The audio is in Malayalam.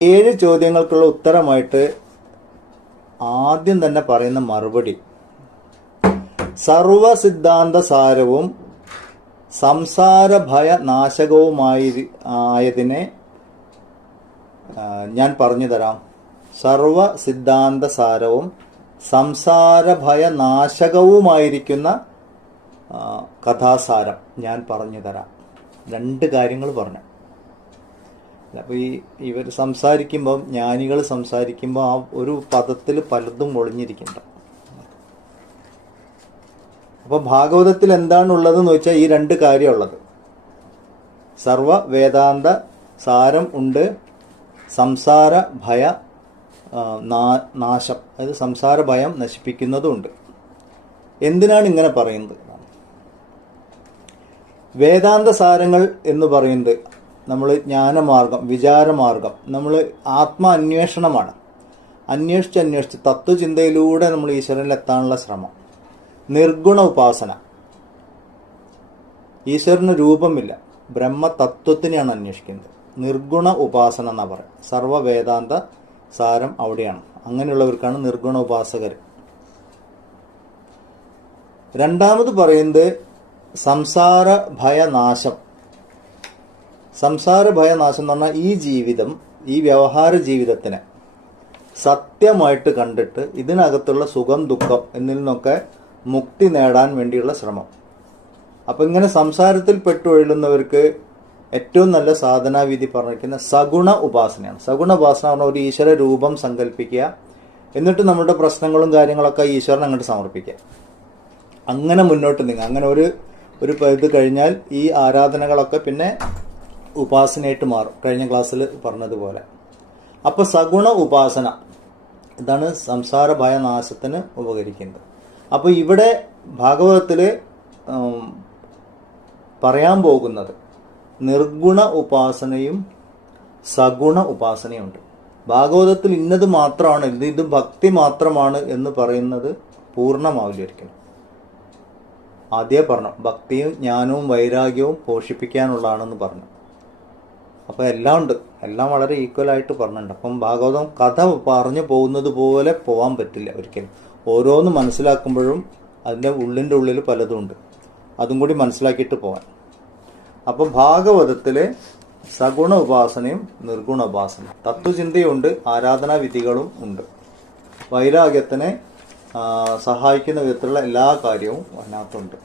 ഏഴ് ചോദ്യങ്ങൾക്കുള്ള ഉത്തരമായിട്ട് ആദ്യം തന്നെ പറയുന്ന മറുപടി. സർവ സിദ്ധാന്ത സാരവും സംസാര ഭയ നാശകവുമായി ആയതിനെ ഞാൻ പറഞ്ഞു തരാം സർവ സിദ്ധാന്ത സാരവും സംസാര ഭയ നാശകവുമായിരിക്കുന്ന കഥാസാരം ഞാൻ പറഞ്ഞു തരാം രണ്ട് കാര്യങ്ങൾ പറഞ്ഞു അപ്പോൾ ഈ ഇവർ സംസാരിക്കുമ്പോൾ ജ്ഞാനികൾ സംസാരിക്കുമ്പോൾ ആ ഒരു പദത്തിൽ പലതും ഒളിഞ്ഞിരിക്കുന്നുണ്ട് അപ്പോൾ ഭാഗവതത്തിൽ എന്താണുള്ളതെന്ന് വെച്ചാൽ ഈ രണ്ട് കാര്യമുള്ളത്. സർവ വേദാന്ത സാരം ഉണ്ട് സംസാര ഭയ നാശം. അതായത് സംസാര ഭയം നശിപ്പിക്കുന്നതുമുണ്ട് എന്തിനാണ് ഇങ്ങനെ പറയുന്നത്? വേദാന്ത സാരങ്ങൾ എന്ന് പറയുന്നത് നമ്മൾ ജ്ഞാനമാർഗം വിചാരമാർഗം നമ്മൾ ആത്മാന്വേഷണമാണ്. അന്വേഷിച്ച് അന്വേഷിച്ച് തത്വചിന്തയിലൂടെ നമ്മൾ ഈശ്വരനിലെത്താനുള്ള ശ്രമം. നിർഗുണ ഉപാസന. ഈശ്വരന് രൂപമില്ല. ബ്രഹ്മതത്വത്തിനെയാണ് അന്വേഷിക്കുന്നത്. നിർഗുണ ഉപാസന എന്നാ പറയുക സർവവേദാന്ത സാരം അവിടെയാണ്. അങ്ങനെയുള്ളവർക്കാണ് നിർഗുണ ഉപാസകർ രണ്ടാമത് പറയുന്നത് സംസാര ഭയനാശം. സംസാര ഭയനാശം എന്ന് പറഞ്ഞാൽ ഈ ജീവിതം ഈ വ്യവഹാര ജീവിതത്തിനെ സത്യമായിട്ട് കണ്ടിട്ട് ഇതിനകത്തുള്ള സുഖം ദുഃഖം എന്നിൽ നിന്നൊക്കെ മുക്തി നേടാൻ വേണ്ടിയുള്ള ശ്രമം. അപ്പം ഇങ്ങനെ സംസാരത്തിൽ പെട്ടുഴലുന്നവർക്ക് ഏറ്റവും നല്ല സാധനാവിധി പറഞ്ഞിരിക്കുന്ന സഗുണ ഉപാസനയാണ്. സഗുണ ഉപാസന പറഞ്ഞാൽ ഒരു ഈശ്വര രൂപം സങ്കല്പിക്കുക എന്നിട്ട് നമ്മുടെ പ്രശ്നങ്ങളും കാര്യങ്ങളൊക്കെ ഈശ്വരൻ അങ്ങോട്ട് സമർപ്പിക്കുക. അങ്ങനെ മുന്നോട്ട് നീങ്ങുക. അങ്ങനെ ഒരു ഒരു ഇത് കഴിഞ്ഞാൽ ഈ ആരാധനകളൊക്കെ പിന്നെ ഉപാസനയായിട്ട് മാറും. കഴിഞ്ഞ ക്ലാസ്സിൽ പറഞ്ഞതുപോലെ. അപ്പൊ സഗുണ ഉപാസന ഇതാണ് സംസാര ഭയനാശത്തിന് ഉപകരിക്കുന്നത്. അപ്പൊ ഇവിടെ ഭാഗവതത്തിൽ ഉം, പറയാൻ പോകുന്നത് നിർഗുണ ഉപാസനയും സഗുണ ഉപാസനയുണ്ട്. ഭാഗവതത്തിൽ ഇന്നത് മാത്രമാണ് ഇത് ഇത് ഭക്തി മാത്രമാണ് എന്ന് പറയുന്നത് പൂർണമാവില്ല ഒരിക്കലും ആദ്യം പറഞ്ഞു ഭക്തിയും ജ്ഞാനവും വൈരാഗ്യവും പോഷിപ്പിക്കാനുള്ളതാണെന്ന് പറഞ്ഞു. അപ്പോൾ എല്ലാം ഉണ്ട്. എല്ലാം വളരെ ഈക്വലായിട്ട് പറഞ്ഞിട്ടുണ്ട്. അപ്പം ഭാഗവതം കഥ പറഞ്ഞു പോകുന്നത് പോലെ പോകാൻ പറ്റില്ല ഒരിക്കലും. ഓരോന്ന് മനസ്സിലാക്കുമ്പോഴും അതിന്റെ ഉള്ളിന്റെ ഉള്ളിൽ പലതും ഉണ്ട്. അതും കൂടി മനസ്സിലാക്കിയിട്ട് പോകാൻ അപ്പം ഭാഗവതത്തിലെ സഗുണ ഉപാസനയും നിർഗുണ ഉപാസനയും. തത്വചിന്തയുണ്ട് ആരാധനാ വിധികളും ഉണ്ട്. വൈരാഗ്യത്തിനെ സഹായിക്കുന്ന വിധത്തിലുള്ള എല്ലാ കാര്യവും അതിനകത്തുണ്ട്.